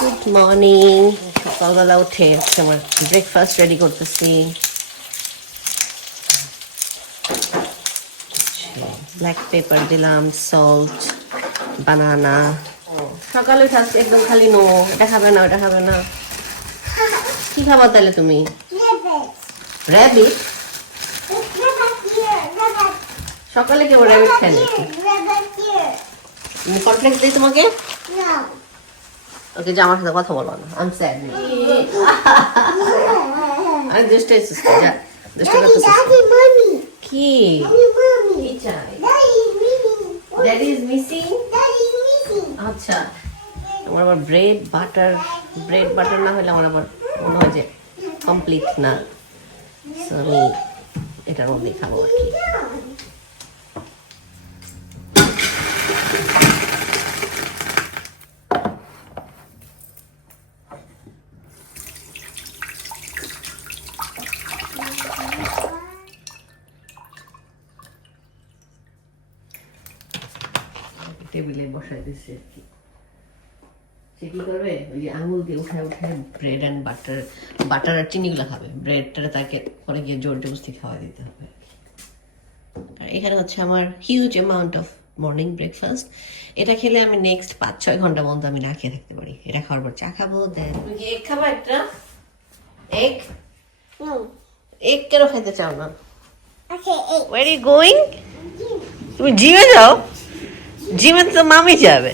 Good morning সকালবেলা উঠে আমার ব্রেকফাস্ট রেডি করতেছি ব্ল্যাক পেপার দিলাম সল্ট বানানা সকালে উঠে একদম খালি নো এটা খাবে না ওটা খাবে না কি খাবার তাহলে তুমি. র্যাবিট. সকালে কেউ র্যাবিট Here. কমপ্লেক্স দিই তোমাকে. ওকে যে আমার সাথে কথা বলো না। আমি স্যাড আমি দুষ্ট যা। দুষ্ট কি? দ্যাট ইজ মিসিং আচ্ছা আমার আবার ব্রেড বাটার ব্রেড বাটার না হলে আমার আবার মনে হয় যে কমপ্লিট না। আমি এটার মধ্যেই খাব আর কি। বসাই দিচ্ছি আর কি। সে কি করবে? ওই যে আঙুল দিয়ে উঠায় উঠায় ব্রেড অ্যান্ড বাটার বাটার আর চিনিগুলো খাবে। ব্রেডটা তাকে পরে গিয়ে জোর জবস্তি খাওয়া দিতে হবে আর এখানে হচ্ছে আমার huge amount of morning breakfast এটা খেলে আমি নেক্সট পাঁচ ছয় ঘণ্টা পর্যন্ত আমি না খেয়ে থাকতে পারি। এটা খাওয়ার পর চা খাব দেন তুমি কি এগ খাবা একটা? এগ. এগ কেন খেতে চাও না. ওয়ার ইউ গোয়িং তুমি জিমে যাও। জিমে তো মামি যাবে।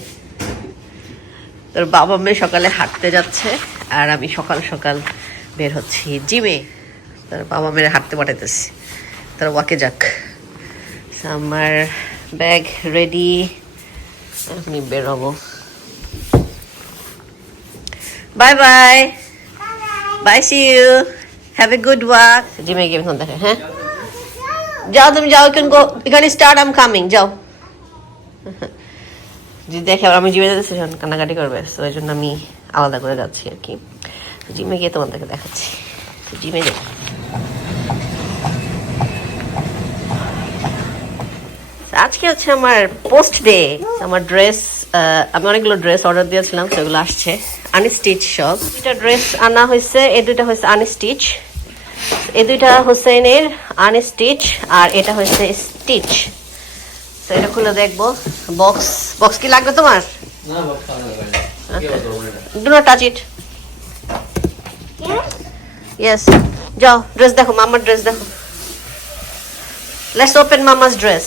তোর বাবা মেয়ে সকালে হাঁটতে যাচ্ছে, আর আমি সকাল সকাল বের হচ্ছি জিমে। তোর বাবা মেয়ে হাঁটতে পাঠাইতেছি। তোর ওয়াকে যাক। আমার ব্যাগ রেডি আমি বেরোবো bye bye bye see you have a good walk জিমে গিয়ে দেখে হ্যাঁ? যাও তুমি, যাও, এখানে স্টার্ট আম কামিং যাও। দেখে আমি জিমে যেতেছি তখন কান্নাকাটি করবে। তো ওই জন্য আমি আলাদা করে যাচ্ছি আর কি। জিমে গিয়ে তোমাদেরকে দেখাচ্ছি। জিমে যাই। আজকে হচ্ছে আমার পোস্ট ডে আমার ড্রেস আমি অনেকগুলো ড্রেস অর্ডার দিয়েছিলাম সেগুলো আসছে। আনস্টিচ সব এটা ড্রেস আনা হয়েছে, এই দুইটা হয়েছে আনস্টিচ এই দুইটা হোসেনের আনস্টিচ আর এটা হয়েছে স্টিচ তো এটা খুলে দেখব। বক্স বক্স কি লাগবে তোমার? Do not touch it yes যাও ড্রেস দেখো মামার ড্রেস দেখো। Let's open মামাস dress.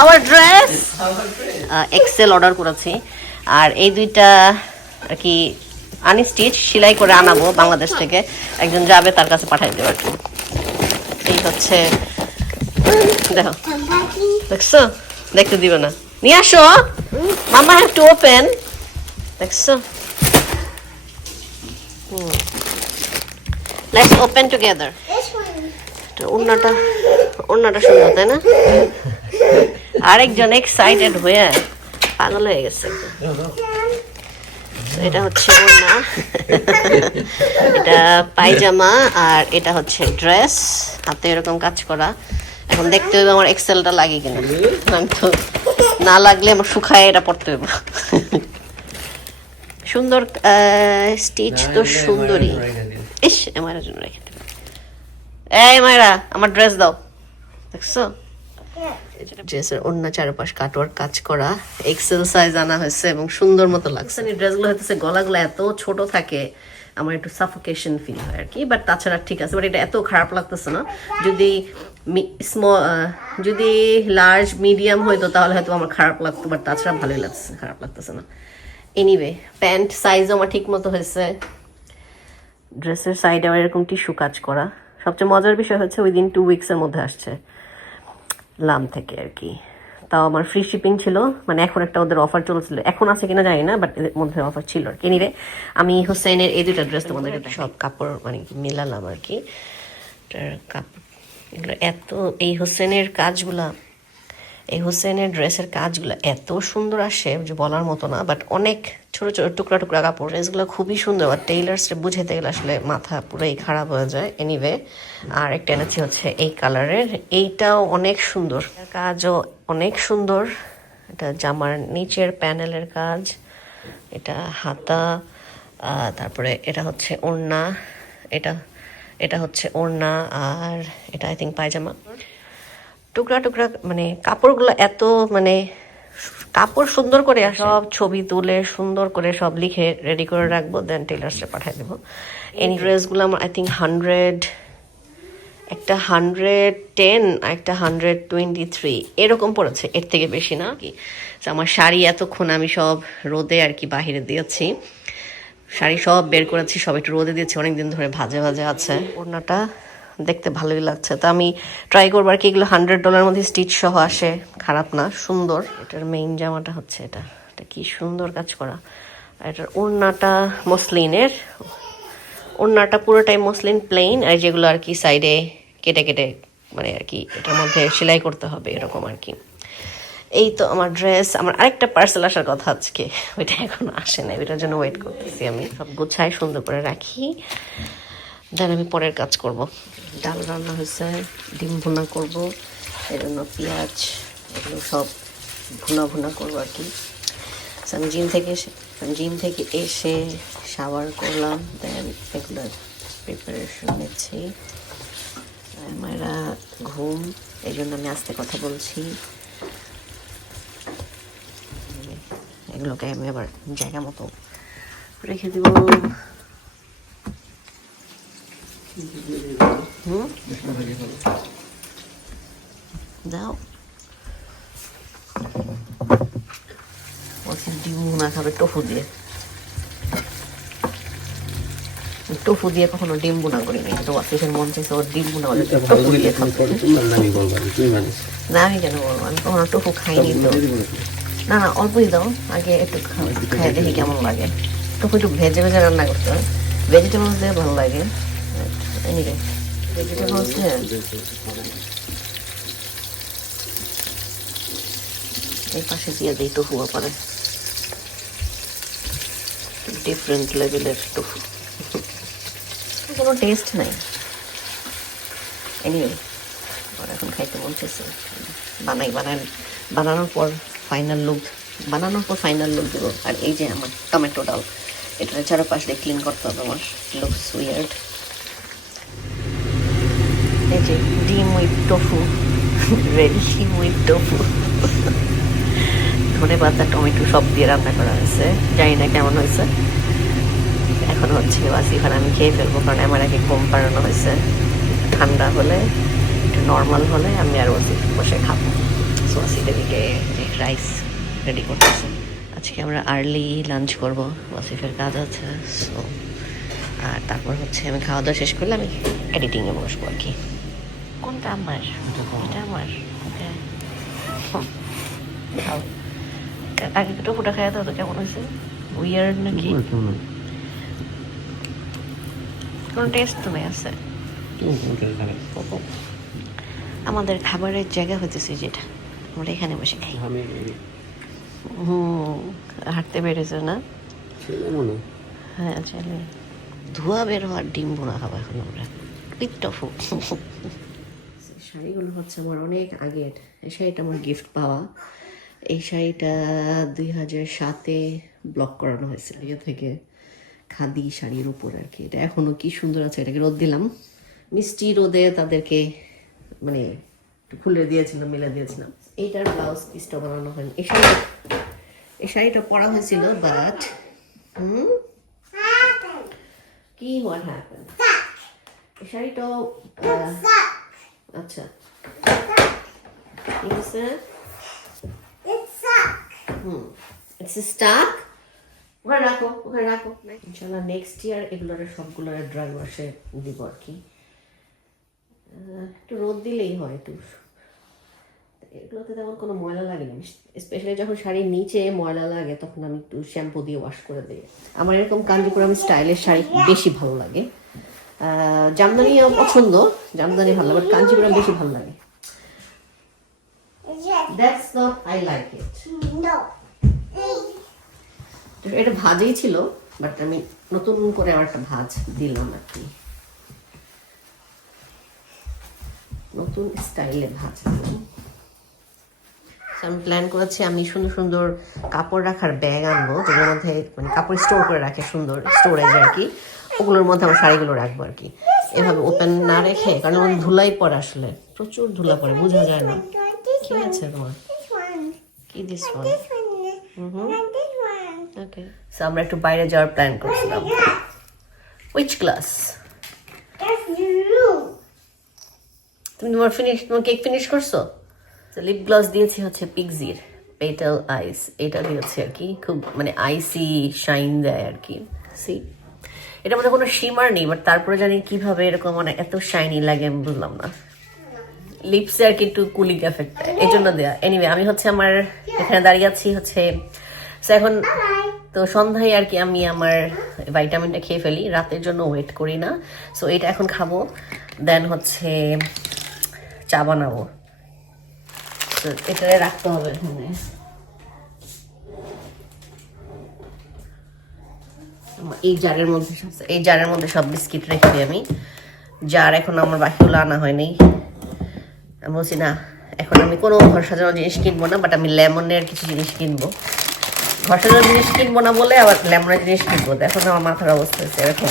Our dress excel order করেছি। আর এই দুইটা আর কি আনস্টিচ সেলাই করে আনাবো বাংলাদেশ থেকে। একজন যাবে, তার কাছে পাঠাই দেবো কি এই হচ্ছে, দেখো। দেখছ? দেখতে দিবে না। নিয়ে আসো। মামা হ্যাভ টু ওপেন দেখছ? লেটস ওপেন টুগেদার অন্যটা অন্যটা সুন্দর, তাই না? আরেকজন এক্সাইটেড হয়ে পাগল হয়ে গেছে। এটা হচ্ছে ওড়না। এটা পায়জামা আর এটা হচ্ছে ড্রেস। হাতে এরকম কাজ করা। এখন দেখতে হবে আমার এক্সেলটা লাগে কিনা। আমি তো না লাগলে আমার শুকায় এটা পড়তে হবে সুন্দর স্টিচ তো সুন্দরই। ইস আমার জন্য রেখে। এই মায়েরা আমার ড্রেস দাও। দেখছ? ড্রেসের অন্য চারপাশ কাটোয়ার কাজ করা এক্সেল সাইজ আনা হয়েছে এবং সুন্দর মতো লাগছে। এই ড্রেসগুলো হইতেছে গলাগুলো এত ছোট থাকে আমার একটু সাফোকেশন ফিল হয় আর কি বাট তাছাড়া ঠিক আছে বাট এটা এত খারাপ লাগতেছে না। যদি স্মল যদি লার্জ মিডিয়াম হইতো তাহলে হয়তো আমার খারাপ লাগতো বাট তাছাড়া ভালোই লাগছে খারাপ লাগতেছে না। এনিওয়ে প্যান্ট সাইজও আমার ঠিক মতো হয়েছে। ড্রেসের সাইডে আবার এরকম টিস্যু কাজ করা। সবচেয়ে মজার বিষয় হচ্ছে উইদিন টু উইকসের মধ্যে আসছে। লাম থেকে আর কি। তাও আমার ফ্রি শিপিং ছিল মানে এখন একটা ওদের অফার চলছিল। এখন আছে কিনা জানি না বাট এদের মধ্যে অফার ছিল আর কি। নিরে আমি হোসেনের এই দুটা ড্রেস তোমাদের সব কাপড় মানে কি মিলালাম আর কি। কাপড় এগুলো এত এই হোসেনের কাজগুলা এই হোসেনের ড্রেসের কাজগুলো এত সুন্দর আসে যে বলার মতো না বাট অনেক ছোট ছোট টুকরা টুকরা কাপড় ড্রেসগুলো খুবই সুন্দর। আর টেইলার্সটা বুঝাতে গেলে আসলে মাথা পুরোই খারাপ হয়ে যায়। এনিওয়ে আর একটা এনেছি হচ্ছে এই কালারের এইটাও অনেক সুন্দর। কাজও অনেক সুন্দর। এটা জামার নিচের প্যানেলের কাজ, এটা হাতা তারপরে এটা হচ্ছে ওড়না, এটা এটা হচ্ছে ওড়না, আর এটা আই থিঙ্ক পায়জামা। টুকরা টুকরা মানে কাপড়গুলো এত মানে কাপড় সুন্দর করে সব ছবি তুলে সুন্দর করে সব লিখে রেডি করে রাখব দেন টেলার্সে পাঠিয়ে দেবো। এই ড্রেসগুলো আমার আই থিঙ্ক হান্ড্রেড একটা হান্ড্রেড টেন একটা হান্ড্রেড টোয়েন্টি থ্রি এরকম পড়েছে। এর থেকে বেশি না কি? আমার শাড়ি এতক্ষণ আমি সব রোদে আর কি বাহিরে দিয়েছি। শাড়ি সব বের করেছি সব একটু রোদে দিয়েছি অনেকদিন ধরে ভাজে ভাজে আছে। ওড়নাটা দেখতে ভালোই লাগছে। তো আমি ট্রাই করব আর কি, এগুলো হান্ড্রেড ডলার মধ্যে স্টিচ সহ আসে। খারাপ না, সুন্দর। এটার মেইন জামাটা হচ্ছে এটা। এটা কি সুন্দর কাজ করা। আর এটার ওড়নাটা মসলিনের। ওড়নাটা পুরোটাই মসলিন প্লেন আর যেগুলো আর কি সাইডে কেটে কেটে মানে আর কি এটার মধ্যে সেলাই করতে হবে, এরকম আর কি। এই তো আমার ড্রেস আমার আরেকটা পার্সেল আসার কথা আজকে। ওইটা এখনও আসে না ওইটার জন্য ওয়েট করতেছি আমি। সব গুছাই সুন্দর করে রাখি। দেন আমি পরের কাজ করব। ডাল রান্না হয়েছে, ডিম ভুনা করব, এর জন্য পেঁয়াজ, এগুলো সব ভুনা ভুনা করব আর কি। আমি জিম থেকে এসে আমি জিম থেকে এসে শাওয়ার করলাম দেন এগুলো প্রিপারেশন নিচ্ছি। আমার ঘুম, এই জন্য আমি আস্তে কথা বলছি। এগুলোকে আমি আবার জায়গা মতো রেখে দিব। খাবে টফু দিয়ে কখনো ডিম বুনা করি নাই তো মন চাইছে ওর ডিম বুনা হলে টফু দিয়ে না আমি কেন বলব আমি কখনো টফু খাইনি তো না না অল্পই দাও আগে একটু খাই দেখি কেমন লাগে টফু একটু ভেজে ভেজে রান্না করতে হয় ভেজিটেবলস দিয়ে ভালো লাগে এনিওয়ে ভেজিটেবলস দিয়ে এই পাশে দিয়ে দিই টফু পরে ডিফারেন্ট লেভেলের টফু কোনো টেস্ট নাই। এনিওয়ে আমার এখন খাইতে মন চাইছে বানাই বানাই বানানোর পর ফাইনাল লুক বানানোর পর ফাইনাল লুক দেবো। আর এই যে আমার টমেটো ডাল এটা চারপাশ দিয়ে ক্লিন করতে হবে আমার। লুকস উইয়ার্ড এই যে উইথ টফু রেডি ডিম উইথ টফু ধনে পাতা টমেটো সব দিয়ে রান্না করা হয়েছে। জানি না কেমন হয়েছে। এখন হচ্ছে ওয়াসিফার আমি খেয়ে ফেলব, কারণ আমার আগে ঘুম পাড়ানো হয়েছে। ঠান্ডা হলে, একটু নর্মাল হলে আমি আর ওয়াসিফ বসে খাব। সো ওয়াসিফ এদিকে রাইস রেডি করতেছে। আজকে আমরা আর্লি লাঞ্চ করব। ওয়াসিফের কাজ আছে সো আর তারপর হচ্ছে আমি খাওয়া দাওয়া শেষ করলে আমি এডিটিংয়ে বসবো আর কি। কোনটা আমার? এটা আমার ওকে। খাও। আগে দুটো ফুটা খাওয়া দাও তো কেমন হয়েছে? উইয়ার্ড নাকি? কোনো টেস্ট তো নেই আছে। আমাদের খাবারের জায়গা হতেছে যেটা আমরা এখানে বসে খাই। হুম হাঁটতে বেড়েছে না? হ্যাঁ। চলে ধোয়া বের হওয়ার ডিম বোনা খাব এখন আমরা। পিত্তফু। শাড়িগুলো হচ্ছে আমার অনেক আগের। এই শাড়িটা আমার গিফট পাওয়া। এই শাড়িটা দুই হাজার সাতে ব্লক করানো হয়েছিল ইয়ে থেকে খাদি শাড়ির উপর আর কি। এটা এখনও কি সুন্দর আছে, এটাকে রোদ দিলাম। মিষ্টি রোদে তাদেরকে মানে খুলে দিয়েছিলাম, মেলে দিয়েছিলাম। এইটার ব্লাউজ পিসটা বানানো হয়নি। এই শাড়ি এই শাড়িটা পরা হয়েছিল বাট হুম? কি হোয়াট হ্যাপেন এই শাড়িটাও আচ্ছা। It's stuck. Hmm it's Starc ওখানে রাখো ওখানে রাখো। ইনশাল্লাহ নেক্সট ইয়ার এগুলোর সবগুলোর ড্রাই ওয়াশে দিব আর কি। একটু রোদ দিলেই হয় একটু। এগুলোতে তেমন কোনো ময়লা লাগে না। স্পেশালি যখন শাড়ির নিচে ময়লা লাগে তখন আমি একটু শ্যাম্পু দিয়ে ওয়াশ করে দিই। আমার এরকম কাঞ্জিপুরম স্টাইলের শাড়ি বেশি ভালো লাগে। আহ, জামদানিও পছন্দ। জামদানি ভালো লাগে বাট কাঞ্জিপুরম বেশি ভালো লাগে। That's the I like it এটা ভাজই ছিল বাট আমি নতুন করে আমার একটা ভাজ দিলাম আর কি। নতুন স্টাইলে ভাজ দিলাম। আমি প্ল্যান করেছি আমি সুন্দর সুন্দর কাপড় রাখার ব্যাগ আনব যেগুলোর মধ্যে মানে কাপড় স্টোর করে রাখে সুন্দর স্টোরেজ আর কি। ওগুলোর মধ্যে আমার শাড়িগুলো রাখব আর কি। এভাবে ওপেন না রেখে, কারণ ওর ধুলাই পড়ে আসলে, প্রচুর ধুলা পড়ে, বোঝা যায় না। কি আছে তোমার? কি দিস ওকে সো আমরা একটু বাইরে যাওয়ার প্ল্যান করছিলাম। উইচ ক্লাস তুমি তোমার ফিনিশ তোমার কেক ফিনিশ করছ? তো লিপ গ্লস দিয়েছি হচ্ছে পিগজির পেটাল আইস এটা দিয়েছি আর কি, খুব মানে আইসি শাইন দেয় আর কি। সি এটার মধ্যে কোনো শিমার নেই বাট তারপরে জানি কীভাবে এরকম মানে এত শাইনি লাগে, আমি বুঝলাম না। লিপসে আর কি একটু কুলিং এফেক্ট দেয়, এই জন্য দেয়া। এনিওয়ে আমি হচ্ছে আমার এখানে দাঁড়িয়ে আছি হচ্ছে এখন তো সন্ধ্যায় আর কি আমি আমার ভাইটামিনটা খেয়ে ফেলি, রাতের জন্য ওয়েট করি না। সো এটা এখন খাব দেন হচ্ছে চা বানাবো। তো এটা রাখতে হবে। এই জারের মধ্যে সব এই জারের মধ্যে সব বিস্কিট রেখে দিই আমি। জার এখন আমার বাকিগুলো আনা হয়নি। আমি বলছি, না, এখন আমি কোনো ঘর সাজানোর জিনিস কিনবো না বাট আমি লেমনের কিছু জিনিস কিনবো। ঘর সাজানোর জিনিস কিনবো না বলে আবার লেমনের জিনিস কিনবো। এখন আমার মাথার অবস্থা হচ্ছে এরকম।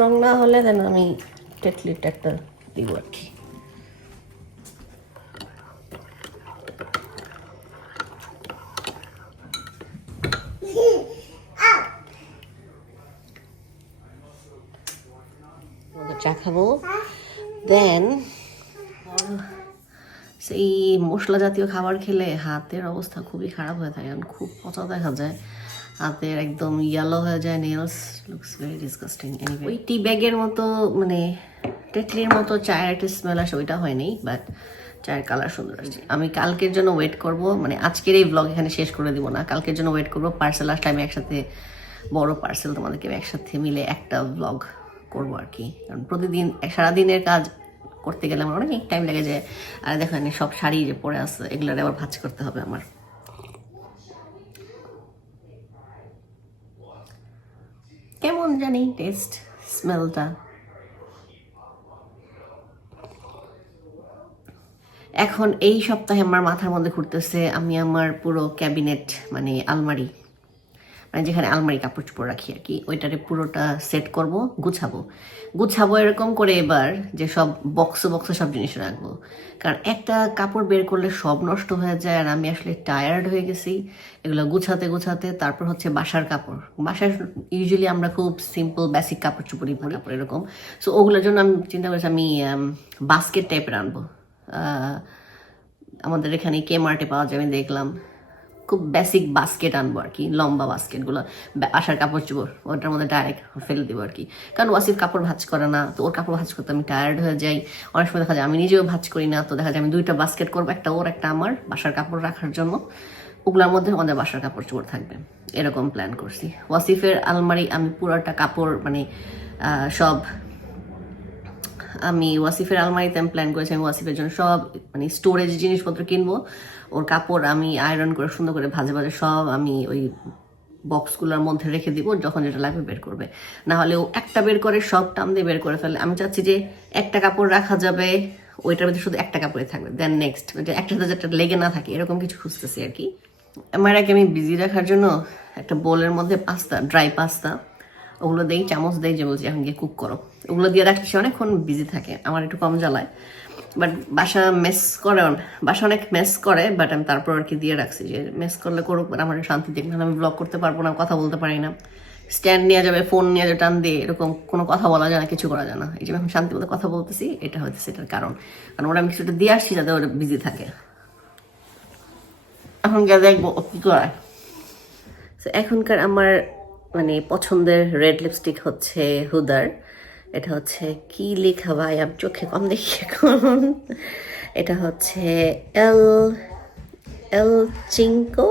স্ট্রং না হলে দেন আমি টেটলিটা একটা দিব আর কি। চা খাব। দেন সেই মশলা জাতীয় খাবার খেলে হাতের অবস্থা খুবই খারাপ হয়ে থাকে খুব পচা দেখা যায়। হাতের একদম ইয়েলো হয়ে যায় নেলস লুকস ভেরি ডিসকাস্টিং ওই টি ব্যাগের মতো মানে টেটলির মতো চায়ের একটা স্মেল আসে, ওইটা হয়নি বাট চায়ের কালার সুন্দর আসছে। আমি কালকের জন্য ওয়েট করব মানে আজকের এই ব্লগ এখানে শেষ করে দিব না। কালকের জন্য ওয়েট করব পার্সেল আসলে আমি একসাথে, বড় পার্সেল তোমাদেরকে একসাথে মিলে একটা ব্লগ করব আর কি। কারণ প্রতিদিন, সারাদিনের কাজ করতে গেলে আমার অনেক টাইম লেগে যায় আর দেখো সব শাড়ি যে পরে আছে, এগুলোর আবার ভাজ করতে হবে আমার। কেমন জানি টেস্ট স্মেলটা এখন এই সপ্তাহে আমার মাথার মধ্যে ঘুরতেছে, আমি আমার পুরো ক্যাবিনেট মানে আলমারি। মানে যেখানে আলমারি কাপড় চোপড় রাখি আর কি, ওইটারে পুরোটা সেট করব, গুছাবো। গুছাবো এরকম করে এবার যে সব বক্স বক্সে সব জিনিস রাখব। কারণ একটা কাপড় বের করলে সব নষ্ট হয়ে যায় আর আমি আসলে টায়ার্ড হয়ে গেছি। এগুলো গুছাতে গুছাতে তারপর হচ্ছে বাসার কাপড়। বাসার ইউজুয়ালি আমরা খুব সিম্পল বেসিক কাপড় চোপড়ই পরি কাপড় এরকম। সো ওগুলোর জন্য আমি চিন্তা করেছি আমি বাস্কেট টাইপের আনব। আমাদের এখানে কে মার্টে পাওয়া যায়, আমি দেখলাম। খুব বেসিক বাস্কেট আনব আর কি, লম্বা বাস্কেটগুলো আশার কাপড় চোপড় ওটার মধ্যে ডাইরেক্ট ফেলে দেবো আর কি। কারণ ওয়াসিফ কাপড় ভাজ করে না, তো ওর কাপড় ভাজ করতে আমি টায়ার্ড হয়ে যাই। অনেক সময় দেখা যায় আমি নিজেও ভাজ করি না, তো দেখা যায় আমি দুইটা বাস্কেট করব, একটা ওর, একটা আমার, বাসার কাপড় রাখার জন্য। ওগুলোর মধ্যে আমাদের বাসার কাপড় চোপড় থাকবে। এরকম প্ল্যান করছি। ওয়াসিফের আলমারি আমি পুরোটা কাপড় মানে সব আমি ওয়াসিফের আলমারিতে, আমি প্ল্যান করেছি আমি ওয়াসিফের জন্য সব মানে স্টোরেজ জিনিসপত্র কিনবো। ওর কাপড় আমি আয়রন করে সুন্দর করে ভাজে ভাজে সব আমি ওই বক্সগুলোর মধ্যে রেখে দিব, যখন যেটা লাগবে বের করবে। না হলে ও একটা বের করে, সব টান দিয়ে বের করে ফেলে। আমি চাচ্ছি যে একটা কাপড় রাখা যাবে, ওইটার মধ্যে শুধু একটা কাপড়ে থাকবে দেন নেক্সট মানে একটা যেটা লেগে না থাকে, এরকম কিছু খুঁজতেছি আর কি। আমার আগে আমি বিজি রাখার জন্য একটা বোলের মধ্যে পাস্তা ড্রাই পাস্তা ওগুলো দেই, চামচ দেই, যে বলছি এখন গিয়ে কুক করো। ওগুলো দিয়ে রাখলে সে অনেকক্ষণ বিজি থাকে আমার একটু কম জ্বালায়। বাট বাসা মেস করে বাসা অনেক মেস করে বাট আমি তারপর আর কি দিয়ে রাখছি যে মেস করলে করুক but আমার শান্তি দিক আমি ব্লগ করতে পারব না কথা বলতে পারি না। স্ট্যান্ড নিয়ে যাবে ফোন নিয়ে যাবে টান দিয়ে এরকম কোনো কথা বলা যায় না কিছু করা যায় না। এই যে আমি শান্তি মতো কথা বলতেছি এটা হচ্ছে সেটার কারণ। কারণ ওরা আমি কিছুটা দিয়ে আসছি যাতে ওরা বিজি থাকে। এখন গিয়ে দেখব কি করে। So, এখনকার আমার মানে পছন্দের রেড লিপস্টিক হচ্ছে হুদার। এটা হচ্ছে কি লেখা ভাই? আমি চোখে কম দেখি এখন। এটা হচ্ছে এল এল চিঙ্কো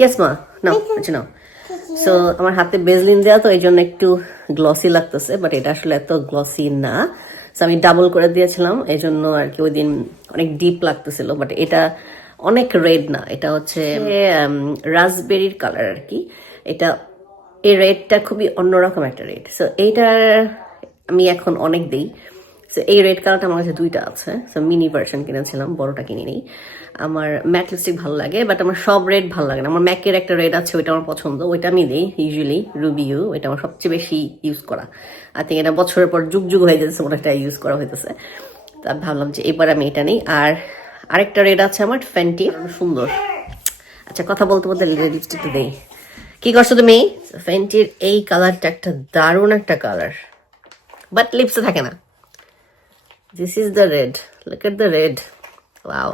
ইয়েস মা। নাও আচ্ছা নাও। সো আমার হাতে বেজলিন দেওয়া তো এই জন্য একটু গ্লসি লাগতেছে বাট এটা আসলে এত গ্লসি না। সো আমি ডাবল করে দিয়েছিলাম এই জন্য আর কি ওই দিন অনেক ডিপ লাগতেছিল বাট এটা অনেক রেড না। এটা হচ্ছে রাসবেরির কালার আর কি। এটা এই রেডটা খুবই অন্যরকম একটা রেড সো এইটার আমি এখন অনেক দিই। সো এই রেড কালারটা আমার কাছে দুইটা আছে। সো মিনি ভার্সন কিনেছিলাম, বড়টা কিনে নিই। আমার ম্যাট লিপস্টিক ভালো লাগে বাট আমার সব রেড ভালো লাগে না। আমার ম্যাকের একটা রেড আছে, ওইটা আমার পছন্দ। ওইটা আমি দিই ইউজুয়ালি রুবিউ ওইটা আমার সবচেয়ে বেশি ইউজ করা। আই থিঙ্ক এটা বছরের পর যুগ যুগ হয়ে যাচ্ছে অনেকটা ইউজ করা হইতেছে। তা ভাবলাম যে এবার আমি এটা নিই। আর আরেকটা রেড আছে আমার ফ্যান্টি সুন্দর। আচ্ছা কথা বলতে বলতে রেড লিপস্টিকটা দেই। কি করছ তুমি? ফেন্টির এই কালারটা একটা দারুণ একটা কালার বাট লিপসে থাকে না। This is the red look at the red wow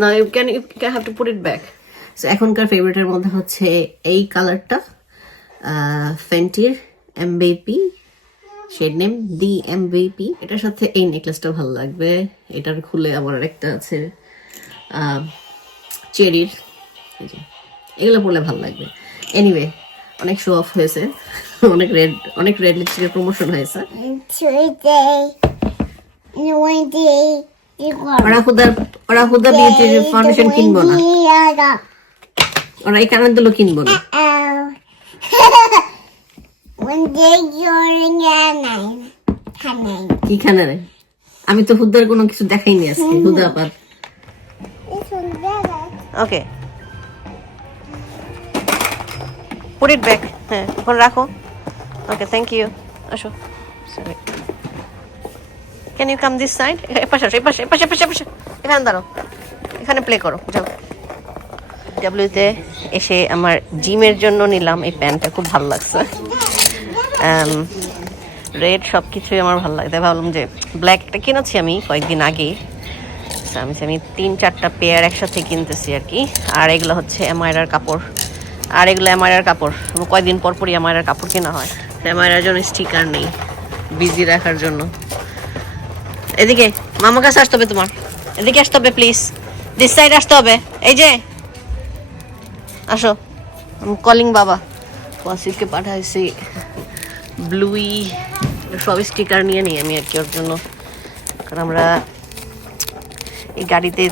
না you can you can have to put it back so এখনকার ফেভারিটের মধ্যে হচ্ছে এই কালারটা ফেন্টির MBP shade name the MBP এটার সাথে এই নেকলেসটা ভালো লাগবে। এটার খুলে আবার একটা আছে চেরির এগুলো পরলে ভালো লাগবে এনিওয়ে অনেক শো অফ হয়েছে অনেক রেড অনেক রেড লিপস্টিকের প্রমোশন হয়েছে Tuesday. And Wednesday. You go. ওরা হুদার ওরা হুদা বিউটির ফাউন্ডেশন কিনবো না ওরা এই কানের দুলো কিনবো না. Wednesday, you're in your nine. Nine. কি খানে রে আমি তো হুদার কোনো কিছু দেখাইনি আজকে হুদা better. Okay put it back হ্যাঁ এখন রাখো। ওকে থ্যাংক ইউ আসো। Sorry can you come this side এপাশে আসো এপাশে এপাশে এপাশে এপাশে এখানে দাঁড়াও। এখানে প্লে করো, যাও। ডাব্লিউতে এসে আমার জিমের জন্য নিলাম। এই প্যান্টটা খুব ভালো লাগছে। রেড সব কিছুই আমার ভালো লাগে ভাবলাম যে ব্ল্যাক একটা কিনেছি আমি কয়েকদিন আগে। আমি আমি তিন চারটা পেয়ার একসাথে কিনতেছি আর কি। আর এগুলো হচ্ছে এমআইরার কাপড়। আর এগুলো এমআইরার কাপড়। এবং কয়েকদিন পর পরই এমআইরার কাপড় কেনা হয়। এমআইরার জন্য স্টিকার নেই। বিজি রাখার জন্য। এদিকে, মামা কাছে আসতে হবে তোমার। এদিকে আসতে হবে প্লিজ দিস সাইড আসতে হবে। এই যে। আসো। কলিং বাবা। ওয়াসিফকে পাঠাইছি। ব্লুই সব স্টিকার নিয়ে নিই আমি আর কি ওর জন্য। কারণ আমরা এই গাড়িতে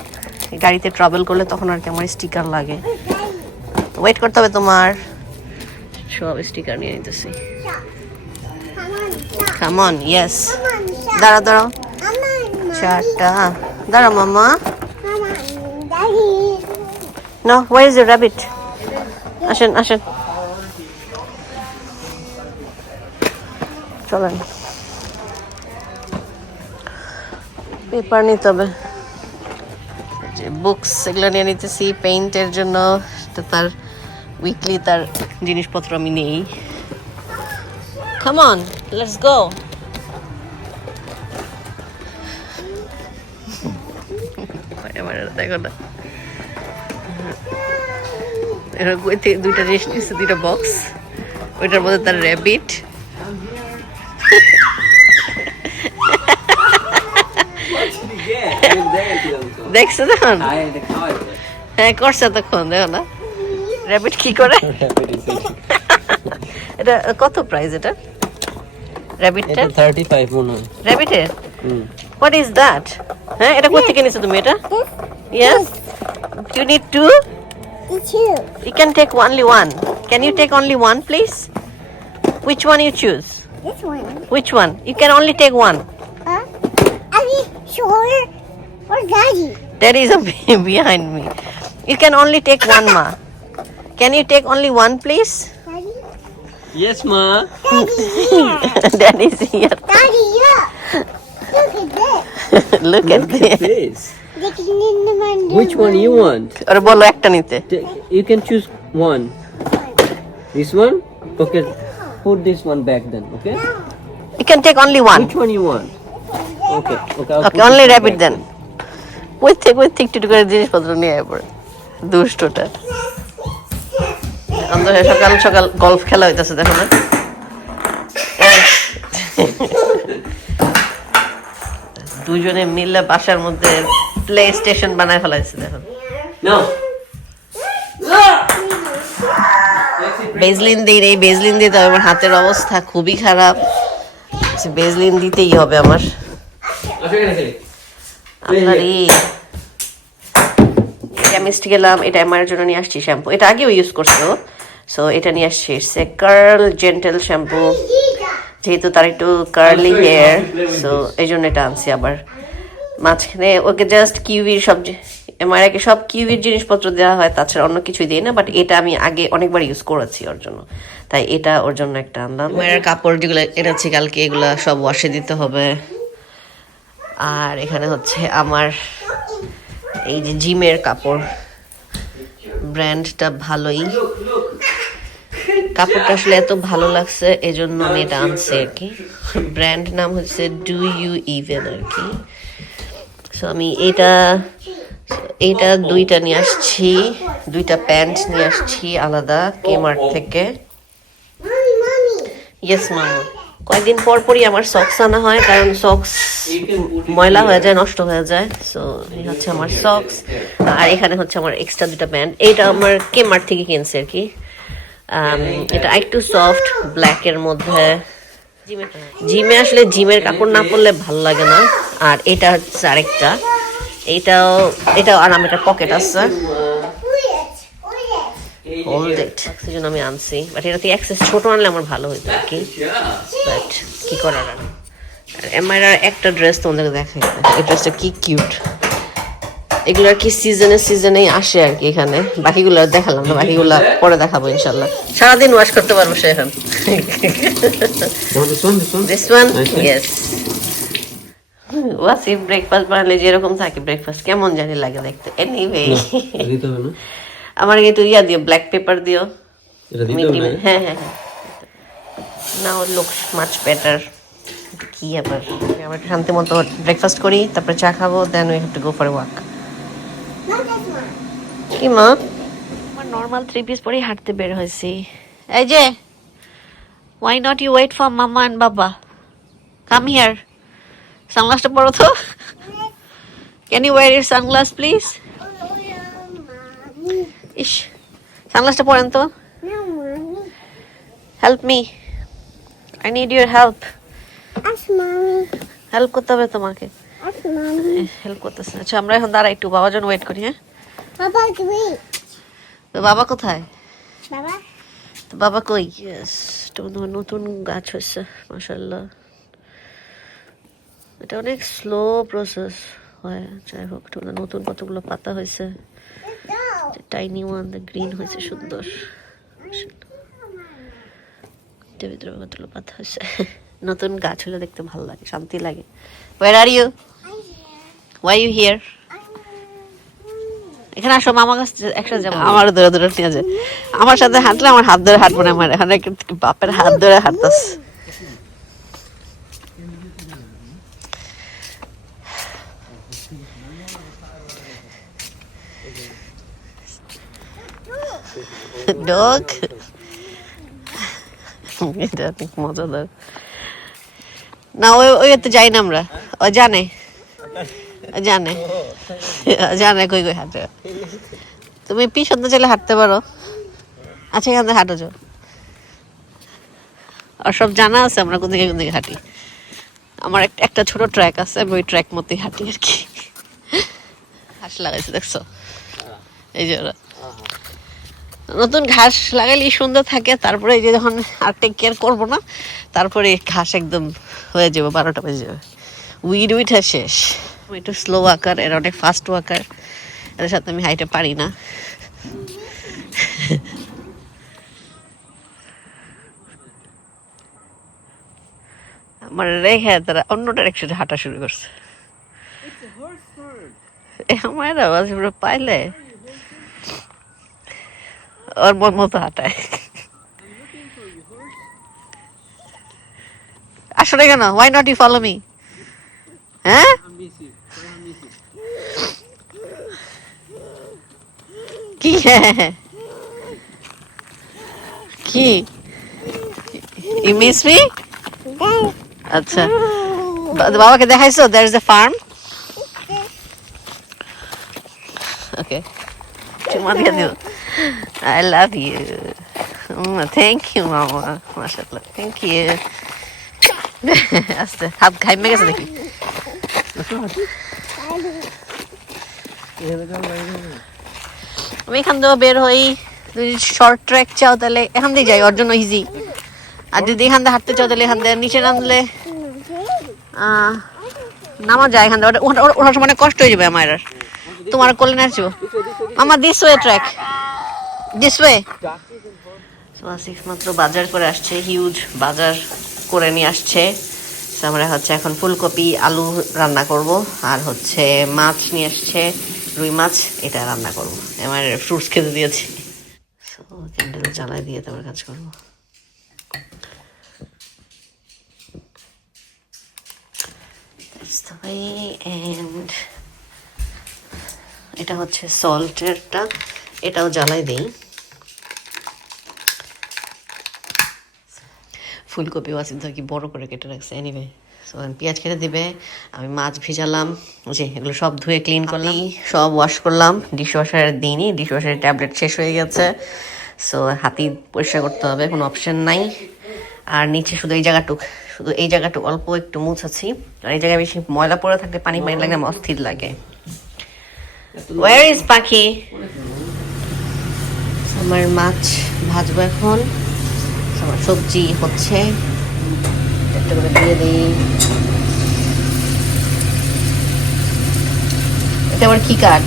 গাড়িতে ট্রাভেল করলে তখন আর কি আমার স্টিকার লাগে। ওয়েট করতে হবে তোমার সব স্টিকার নিয়ে নিতেছি stop. Come on yes. দাঁড়া দাঁড়াও. চারটা দাঁড়া মামা. No, where is the rabbit? আসেন আসেন চলেন পেপার নিতে হবে যে বুকস এগুলো নিয়ে নিতেছি পেইন্টের জন্য তো তার উইকলি তার জিনিসপত্র আমি নেই। কাম অন লেটস গো দেখো না। এরা কই থেকে দুইটা জিনিস নিচ্ছে দুইটা বক্স ওইটার মধ্যে তার র্যাবিট দেখছ তখন? হ্যাঁ করছে তখন দেখো না। র্যাবিট কি করে এটা কত প্রাইস এটা র্যাবিটটা থার্টি ফাইভ মনে হয় র্যাবিটের হোয়াট ইজ দ্যাট হ্যাঁ এটা কোথা থেকে নিছো তুমি এটা yes you need to The two. You can take only one. Can you take only one, please? Which one you choose? This one. Which one? You can only take one. Huh? I mean, sure. Or Daddy. There is a behind me. You can only take one, ma. Can you take only one, please? Daddy. Yes, ma. Daddy, here. that is here. Daddy, yeah. Look at this. Look at this. This. Look at the man. Which one you want? ওরা বলো একটা নিতে T- You can choose one. This one? Okay. Put this one back then, okay? You can take only one. Which one you want? Okay. Okay. I'll Okay, put only this one rabbit back then. ওই থেকে ওই থেকে একটু করে জিনিসপত্র নিয়ে আয় পড়ে দুষ্টটা সকাল সকাল গল্ফ খেলা হইতেছে দেখো না। দুজনে মিলে বাসার মধ্যে প্লে স্টেশন বানায় ফেলাইছে দেখো। বেজলিন দিই এই বেজলিন দিতে আমার হাতের অবস্থা খুবই খারাপ। আচ্ছা, বেজলিন দিতেই হবে আমার। কেমিস্ট গেলাম এটা আমার জন্য নিয়ে আসছি শ্যাম্পু। এটা আগেও ইউজ করছ? সো এটা নিয়ে আসছি। সে কার্ল জেন্টেল শ্যাম্পু যেহেতু তার একটু কার্লি হেয়ার সো এই জন্য এটা আনছি আবার। মাঝখানে ওকে জাস্ট কিউবির সব এমআরআইকে সব কিউবির জিনিসপত্র দেওয়া হয় তাছাড়া অন্য কিছুই দিই না বাট এটা আমি আগে অনেকবার ইউজ করেছি ওর জন্য। তাই এটা ওর জন্য একটা আনলাম। মেয়ের কাপড় যেগুলো এনেছি কালকে এগুলো সব ওয়াশে দিতে হবে। আর এখানে হচ্ছে আমার এই যে জিমের কাপড়। ব্র্যান্ডটা ভালোই। কাপড়টা আসলে এত ভালো লাগছে, এজন্য আমি এটা আনছি আর কি। ব্র্যান্ড নাম হচ্ছে ডু ইউ ইভেন আর কি। সো আমি এটা এটা দুইটা নিয়ে আসছি, দুইটা প্যান্ট নিয়ে আসছি আলাদা কেমার্ট থেকে. ইয়েস মামা কয়েকদিন পর পরই আমার সক্স আনা হয়, কারণ সক্স ময়লা হয়ে যায়, নষ্ট হয়ে যায়। সো এই হচ্ছে আমার সক্স আর এখানে হচ্ছে আমার এক্সট্রা দুটা প্যান্ট এটা আমার কেমার্ট থেকে কিনছে আর কি। এটা একটু সফট ব্ল্যাকের মধ্যে। জিমে আসলে জিমের কাপড় না পরলে ভালো লাগে না। আর এটা হচ্ছে আরেকটা। এটাও এটাও আর আমার একটা পকেট আছে। হোল্ড ইট সেজন্য আমি আনছি। বাট এটাতে অ্যাক্সেস ছোট আনলে আমার ভালো হইতো আর কি। বাট কি করার আর? এমআইর একটা ড্রেস তোমাদেরকে দেখাই। এই ড্রেসটা কি কিউট এগুলো আর কি সিজনে সিজনে আসে আর কি এখানে? বাকিগুলো দেখালাম না বাকিগুলো পরে দেখাবো ইনশাল্লাহ। সারাদিন ওয়াশ করতে পারব সে এখন? This one yes Wasif breakfast বানালে যেরকম থাকে ব্রেকফাস্ট কেমন জানি লাগে দেখতে। এনিওয়ে আমার কিন্তু ইয়া দিও ব্ল্যাক পেপার দিও। হ্যাঁ হ্যাঁ হ্যাঁ। নাও লুকস মাচ বেটার কি আবার? আমরা শান্তি মতো ব্রেকফাস্ট করি তারপরে চা খাব then we have to go for walk. কি মা? আমার নর্মাল থ্রি পিস পরেই হাঁটতে বের হয়েছি। এই যে why not you wait for মামা অ্যান্ড বাবা? কাম হিয়ার সানগ্লাসটা পরো তো। Can you wear your sunglass please ইস সানগ্লাসটা পরেন তো। Help me I need your help help করতে হবে তোমাকে। হেল্প করতেছে আচ্ছা আমরা এখন দাঁড়া একটু। বাবার জন্য ওয়েট করি হ্যাঁ. তো বাবা কোথায়? Baba. তো বাবা কই? তোমার নতুন গাছ হয়েছে মাসাল্লাহ এটা অনেক স্লো প্রসেস হয় যাই হোক তোমার নতুন কতগুলো পাতা হয়েছে। টাইনি ওয়ান দ্য গ্রিন হয়েছে সুন্দর। ভিতরে কতগুলো পাতা হয়েছে। নতুন গাছ হলে দেখতে ভালো লাগে শান্তি লাগে। Where are you why you here এখানে আসো, মামা কাছ একসাথে যাব। আমার ধরে ধরে নিয়ে যায় আমার সাথে হাঁটলে আমার হাত ধরে হাঁটবো না, আমার এখানে বাপের হাত ধরে হাঁটতাস ডগ। এটা অনেক মজাদার। না, ওই ওই তো যাই না আমরা। ও জানে। জানে। জানে কই কই হাঁটে। তুমি পিছন চলে হাঁটতে পারো। আচ্ছা এখান থেকে হাঁটো আর সব জানা আছে, আমরা কোন দিকে কোন দিকে হাঁটি। আমার একটা ছোট ট্র্যাক আছে, আমি ওই ট্র্যাক মতোই হাঁটি আর কি। ঘাস লাগাইছে, দেখছ? এই যে নতুন ঘাস লাগাইলেই সুন্দর থাকে, তারপরে এই যে যখন আর টেক কেয়ার করব না, তারপরে ঘাস একদম হয়ে যাবে, বারোটা বেজে যাবে। উইড উইটা শেষ। আমি একটু স্লো ওয়াকার এরা অনেক ফাস্ট ওয়াকার এদের সাথে আমি হাইটে পারি না। আমার রেখে, তারা অন্য ডাইরেকশনে হাঁটা শুরু করছে। আমার পাইলে। ওর মন মতো হাঁটায়। আসলে কেন? Why not you follow me হ্যাঁ? কি? মিস মি আচ্ছা। বাবাকে দেখাইছো? There is a farm okay চুমা দিয়ে দিও। I love you thank you মামা। মাশাআল্লাহ থ্যাংক ইউ আস্তে হাত ঘাইমে গেছে দেখি। আমি এখান থেকে বের হই। যদি শর্ট ট্র্যাক চাও তাহলে এখান দিয়ে যাই, ওর জন্য ইজি আর যদি এখান দিয়ে হাঁটতে চাও তাহলে এখান দিয়ে নিচে নামলে নামা যায় এখান থেকে ওঠা- ওঠা- ওঠার সময় অনেক কষ্ট হয়ে যাবে আমার আর। তোমার কোলে নাচবো আমার this way track this way মাত্র বাজার করে আসছে হিউজ বাজার করে নিয়ে আসছে। আমরা হচ্ছে এখন ফুলকপি, আলু রান্না করব। আর হচ্ছে মাছ নিয়ে আসছে। রুই মাছ, এটা রান্না করব। আমার ফ্রুটস খেতে দিয়েছি। ক্যান্ডেল জ্বালাই দিয়ে তারপর কাজ করব। এটা হচ্ছে সল্টেরটা এটাও জ্বালাই দেই। ফুলকপি ওয়াসিম কি বড় করে কেটে রাখছে। এনিওয়ে পেঁয়াজ কেটে দিবে। আমি মাছ ভিজালাম যে এগুলো সব ধুয়ে ক্লিন করলাম। সব ওয়াশ করলাম। ডিশ ওয়াশারের দিনই ডিশ ওয়াশারের ট্যাবলেট শেষ হয়ে গেছে। সো হাতি পরিষ্কার করতে হবে কোনো অপশন নাই। আর নিচে শুধু এই জায়গাটুক শুধু এই জায়গাটুক অল্প একটু মুছাছি। আর এই জায়গায় বেশি ময়লা পড়ে থাকলে পানি পানি লাগে আমার অস্থির লাগে। ওয়ার ইজ পাখি? আমার মাছ ভাজবো এখন। আমার সবজি হচ্ছে। একটা করে দিয়ে দিই। এটা আবার কি কাঠ?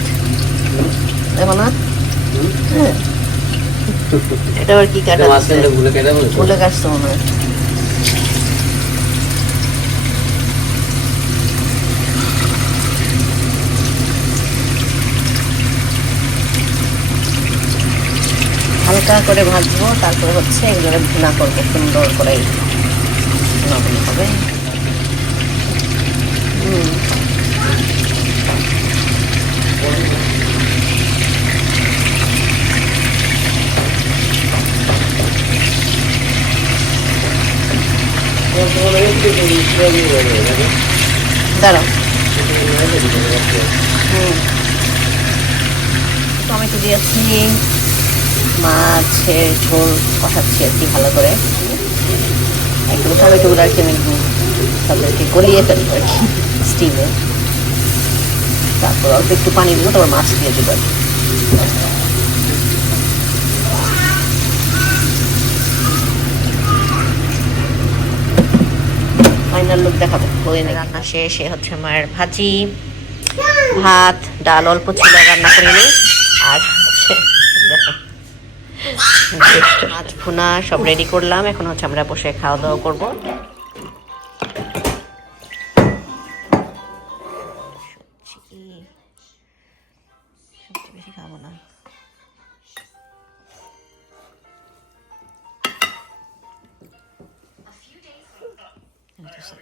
দেখো না? হ্যাঁ। এটা আবার কি কাঠ? কাটছে মনে হয়। হালকা করে ভাজবো তারপরে হচ্ছে এগুলো ভুনা করব সুন্দর করে। ভুনা হবে। দাঁড়াও। টমেটো দিয়েছি মাছের ঝোল কষাচ্ছি আর কি ভালো করে গলিয়ে ফেলব আর কি স্টিমে তারপর অল্প একটু পানি দিব তারপর মাছ দিয়ে দেবো আর কি। লুক দেখাবো হয়ে রান্না শেষ হচ্ছে আমার ভাজি, ভাত, ডাল, অল্প ছিল, রান্না করিনি। আর দেখো। মাছ ভুনা সব রেডি করলাম। এখন হচ্ছে আমরা বসে খাওয়া দাওয়া করব বেশি খাব না।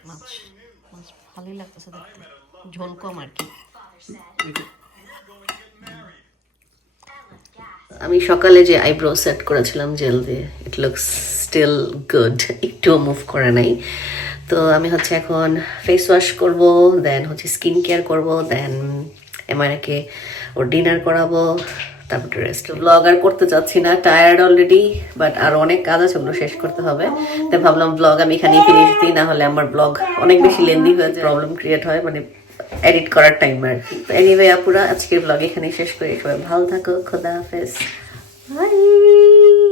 মাছ মাছ ভালোই লাগতেছে দেখতে। ঝোল কম আর কি। আমি সকালে যে আইব্রো সেট করেছিলাম জেল দিয়ে ইট লুকস স্টিল গুড একটুও মুভ করে নাই। তো আমি হচ্ছে এখন ফেস ওয়াশ করব দেন হচ্ছে স্কিন কেয়ার করব দেন এমআইনাকে ওর ডিনার করাবো, তারপর রেস্ট ব্লগ আর করতে চাচ্ছি না টায়ার্ড অলরেডি বাট আর অনেক কাজ আছে, ওগুলো শেষ করতে হবে। তাই ভাবলাম ব্লগ আমি এখানেই ফিনিশ দিই, না হলে আমার ব্লগ অনেক বেশি লেন্দি হয়ে যায়। প্রবলেম ক্রিয়েট হয় মানে এডিট করার টাইম আর কি। এনিওয়ে আপুরা, আজকের ব্লগ এখানে শেষ করি। সবাই ভালো থাকো, খোদা হাফেজ। বাই